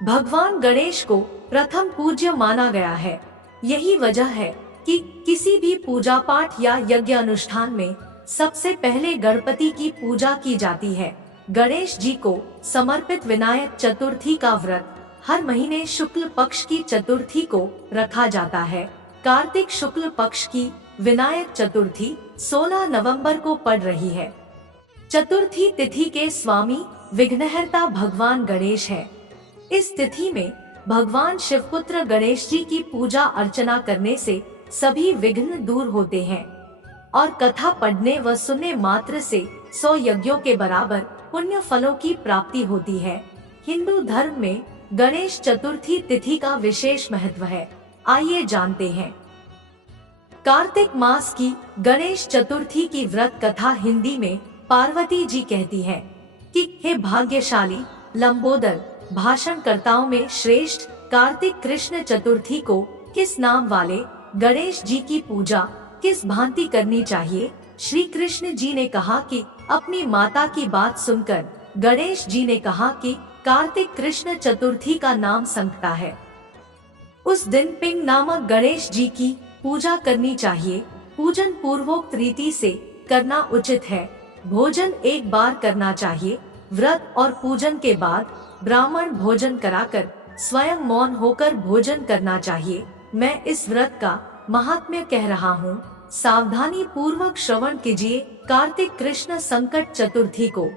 भगवान गणेश को प्रथम पूज्य माना गया है। यही वजह है कि किसी भी पूजा पाठ या यज्ञ अनुष्ठान में सबसे पहले गणपति की पूजा की जाती है। गणेश जी को समर्पित विनायक चतुर्थी का व्रत हर महीने शुक्ल पक्ष की चतुर्थी को रखा जाता है। कार्तिक शुक्ल पक्ष की विनायक चतुर्थी 16 नवंबर को पड़ रही है। चतुर्थी तिथि के स्वामी विघ्नहर्ता भगवान गणेश है। इस तिथि में भगवान शिवपुत्र गणेश जी की पूजा अर्चना करने से सभी विघ्न दूर होते हैं और कथा पढ़ने व सुनने मात्र से 100 यज्ञों के बराबर पुण्य फलों की प्राप्ति होती है। हिंदू धर्म में गणेश चतुर्थी तिथि का विशेष महत्व है। आइए जानते हैं। कार्तिक मास की गणेश चतुर्थी की व्रत कथा हिंदी में पार्वती जी कहती हैं कि हे भाग्यशाली लंबोदर, भाषणकर्ताओं में श्रेष्ठ कार्तिक कृष्ण चतुर्थी को किस नाम वाले गणेश जी की पूजा किस भांति करनी चाहिए। श्री कृष्ण जी ने कहा कि अपनी माता की बात सुनकर गणेश जी ने कहा कि कार्तिक कृष्ण चतुर्थी का नाम संकटा है। उस दिन पिंग नामक गणेश जी की पूजा करनी चाहिए। पूजन पूर्वोक्त रीति से करना उचित है। भोजन एक बार करना चाहिए। व्रत और पूजन के बाद ब्राह्मण भोजन कराकर स्वयं मौन होकर भोजन करना चाहिए। मैं इस व्रत का महात्म्य कह रहा हूँ, सावधानी पूर्वक श्रवण कीजिए। कार्तिक कृष्ण संकट चतुर्थी को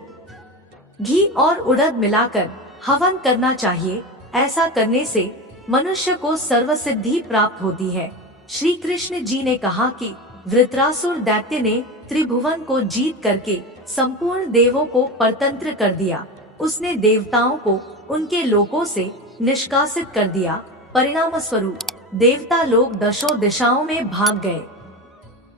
घी और उड़द मिलाकर हवन करना चाहिए। ऐसा करने से मनुष्य को सर्वसिद्धि प्राप्त होती है। श्री कृष्ण जी ने कहा कि वृत्रासुर दैत्य ने त्रिभुवन को जीत करके संपूर्ण देवों को परतंत्र कर दिया। उसने देवताओं को उनके लोकों से निष्कासित कर दिया। परिणाम स्वरूप देवता लोग दशों दिशाओं में भाग गए।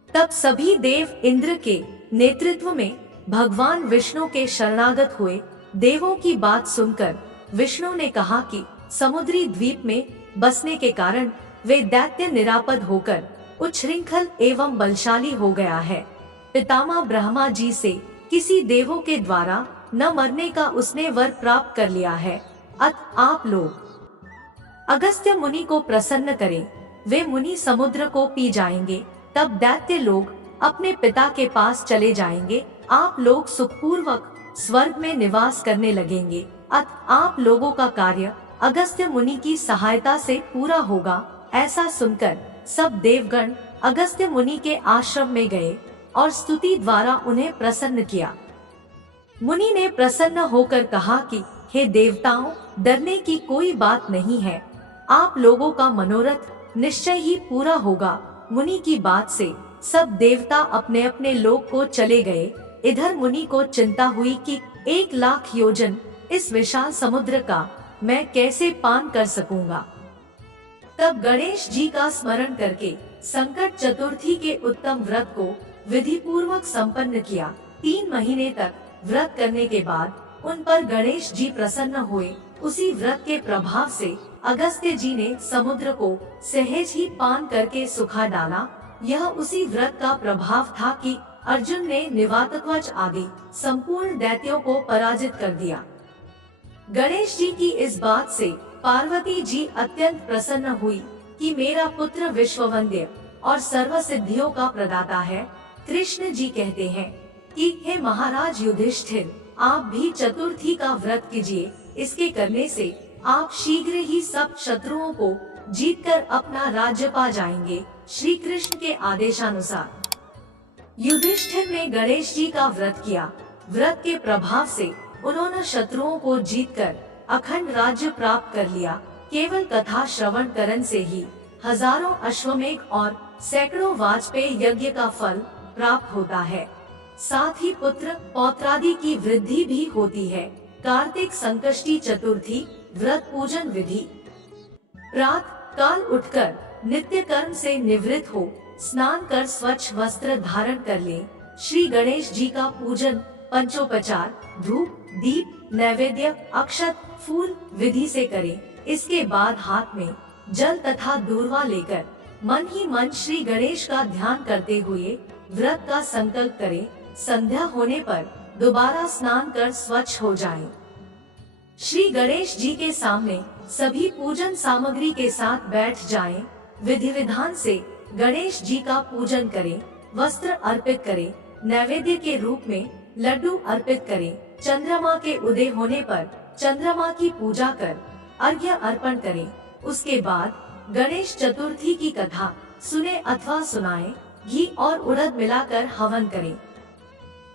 तब सभी देव इंद्र के नेतृत्व में भगवान विष्णु के शरणागत हुए। देवों की बात सुनकर विष्णु ने कहा कि समुद्री द्वीप में बसने के कारण वे दैत्य निरापद होकर उच्छृंखल एवं बलशाली हो गया है। पितामह ब्रह्मा जी से किसी देवों के द्वारा न मरने का उसने वर प्राप्त कर लिया है। अत आप लोग अगस्त्य मुनि को प्रसन्न करें। वे मुनि समुद्र को पी जाएंगे। तब दैत्य लोग अपने पिता के पास चले जाएंगे। आप लोग सुखपूर्वक स्वर्ग में निवास करने लगेंगे। अत आप लोगों का कार्य अगस्त्य मुनि की सहायता से पूरा होगा। ऐसा सुनकर सब देवगण अगस्त्य मुनि के आश्रम में गए और स्तुति द्वारा उन्हें प्रसन्न किया। मुनि ने प्रसन्न होकर कहा कि हे देवताओं, डरने की कोई बात नहीं है। आप लोगों का मनोरथ निश्चय ही पूरा होगा। मुनि की बात से सब देवता अपने अपने लोक को चले गए। इधर मुनि को चिंता हुई कि 1,00,000 योजन इस विशाल समुद्र का मैं कैसे पान कर सकूंगा। तब गणेश जी का स्मरण करके संकट चतुर्थी के उत्तम व्रत को विधि पूर्वक संपन्न किया। 3 महीने तक व्रत करने के बाद उन पर गणेश जी प्रसन्न हुए। उसी व्रत के प्रभाव से अगस्त्य जी ने समुद्र को सहज ही पान करके सुखा डाला। यह उसी व्रत का प्रभाव था कि अर्जुन ने निवातध्वज आदि संपूर्ण दैत्यों को पराजित कर दिया। गणेश जी की इस बात से पार्वती जी अत्यंत प्रसन्न हुई कि मेरा पुत्र विश्ववंद्य और सर्व सिद्धियों का प्रदाता है। कृष्ण जी कहते हैं कि हे महाराज युधिष्ठिर, आप भी चतुर्थी का व्रत कीजिए। इसके करने से आप शीघ्र ही सब शत्रुओं को जीतकर अपना राज्य पा जाएंगे। श्री कृष्ण के आदेशानुसार युधिष्ठिर ने गणेश जी का व्रत किया। व्रत के प्रभाव से उन्होंने शत्रुओं को जीतकर अखंड राज्य प्राप्त कर लिया। केवल कथा श्रवण करने से ही हजारों अश्वमेघ और सैकड़ों वाजपेयी यज्ञ का फल प्राप्त होता है। साथ ही पुत्र पौत्रादि की वृद्धि भी होती है। कार्तिक संकष्टी चतुर्थी व्रत पूजन विधि। प्रातः काल उठकर नित्य कर्म से निवृत्त हो स्नान कर स्वच्छ वस्त्र धारण कर ले। श्री गणेश जी का पूजन पंचोपचार धूप दीप नैवेद्य अक्षत फूल विधि से करें। इसके बाद हाथ में जल तथा दूर्वा लेकर मन ही मन श्री गणेश का ध्यान करते हुए व्रत का संकल्प करें। संध्या होने पर दोबारा स्नान कर स्वच्छ हो जाएं। श्री गणेश जी के सामने सभी पूजन सामग्री के साथ बैठ जाएं। विधि विधान से गणेश जी का पूजन करें, वस्त्र अर्पित करें, नैवेद्य के रूप में लड्डू अर्पित करें। चंद्रमा के उदय होने पर चंद्रमा की पूजा कर अर्घ्य अर्पण करें। उसके बाद गणेश चतुर्थी की कथा सुने अथवा सुनाएं। घी और उड़द मिलाकर हवन करें।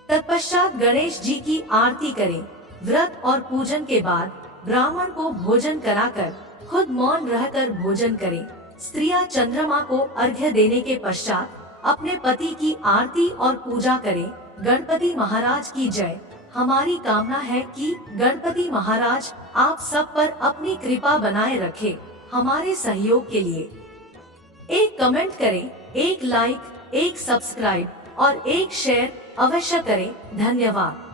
तत्पश्चात गणेश जी की आरती करें। व्रत और पूजन के बाद ब्राह्मण को भोजन कराकर खुद मौन रहकर भोजन करें। स्त्रियां चंद्रमा को अर्घ्य देने के पश्चात अपने पति की आरती और पूजा करें। गणपति महाराज की जय। हमारी कामना है कि गणपति महाराज आप सब पर अपनी कृपा बनाए रखें। हमारे सहयोग के लिए एक कमेंट करें, एक लाइक, एक सब्सक्राइब और एक शेयर अवश्य करें। धन्यवाद।